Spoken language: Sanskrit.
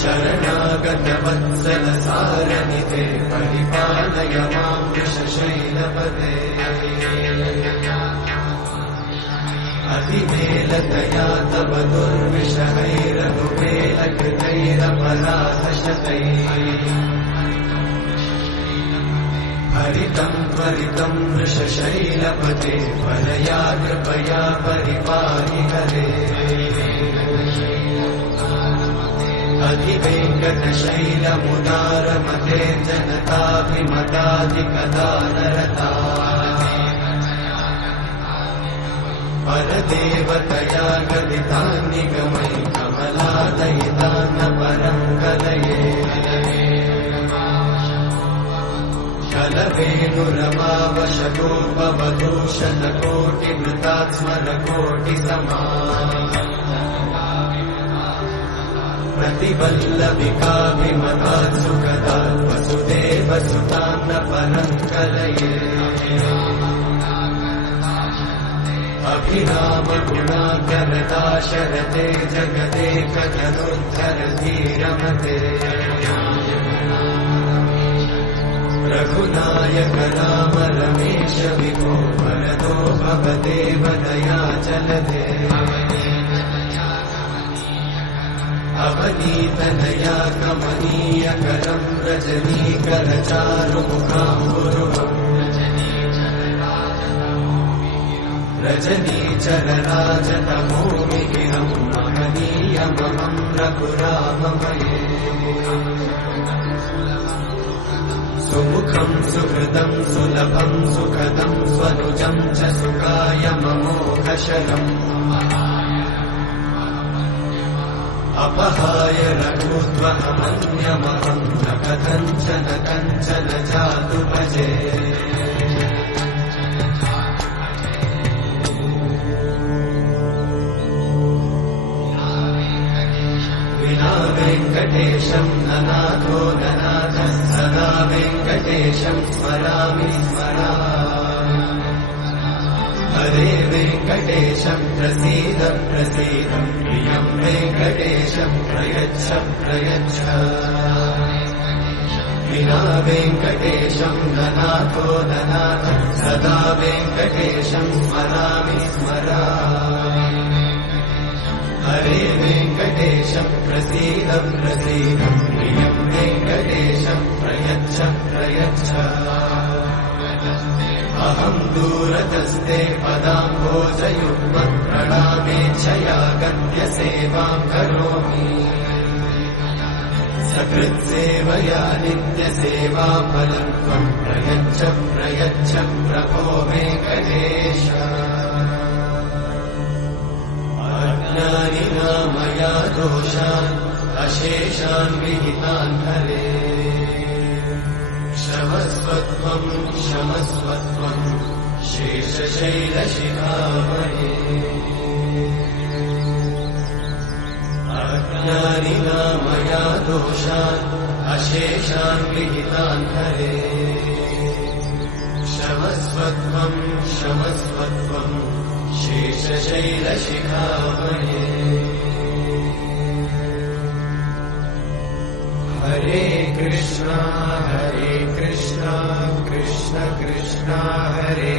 शरणागतवत्सल सारनिधे परिपालय मां वृषशैलपते अतिमेलतया तव दुर्विषहैरनुपेलकृतैरपराधशतैः हरितं त्वरितं वृषशैलपते परया कृपया परिपाहि हरे अधिवेङ्कटशैलमुदारमते जनताभिमताधिकदानरता परदेवतया गदितान्निगमै कमलादयितान्न परं कलये शलवेणुरमावशतोपवधूषणकोटिमृतात्स्मरकोटिसमा प्रतिवल्लभिकाभिमतात् सुखदात् वसुदेवसुतान्न परं कलये अभिरामगुणाकरदाशरथे जगदेकजनोद्धरधीरमते रघुनायक राम रमेश विभो वरदो भवदेव दयाचलधे अवनीतनया कमनीयकरं रजनीकरचारुमुखाम्बुरुहम् रजनीचरराजतमोमिहिरं महनीयमहं रघुराममये सुमुखं सुहृदं सुलभं सुखदं स्वनुजं च सुखायममोघशरम् अपहाय रघुत्वमन्यमहं न कथञ्चन जातु भजे विना वेङ्कटेशं ननाथो ननाथः सदा वेङ्कटेशं स्मरामि स्मरामि हरे वेङ्कटेशं प्रसीद प्रसीद प्रियं वेङ्कटेशं प्रयच्छ प्रयच्छ विना वेङ्कटेशं ननाथो ननाथः सदा वेङ्कटेशं स्मरामि स्मरामि हरे वेङ्कटेशं प्रसीद प्रसीद प्रियं वेङ्कटेशं प्रयच्छ प्रयच्छ अहं दूरतस्ते पदाम्भोजयुग्मं प्रणामेच्छया गद्यसेवां करोमि सकृत्सेवया नित्यसेवाफलं त्वं प्रयच्छ प्रयच्छ प्रभो वेङ्कटेश अज्ञानिना मया दोषान् अशेषान् विहितान् हरे क्षमस्वत्वं क्षमस्वत्वं शेषशैलशिखामणे अज्ञानिना मया दोषान् अशेषान् विहितान् हरे क्षमस्वत्वं क्षमस्वत्वं शेषशैलशिखामणे हरे कृष्णा कृष्ण कृष्ण हरे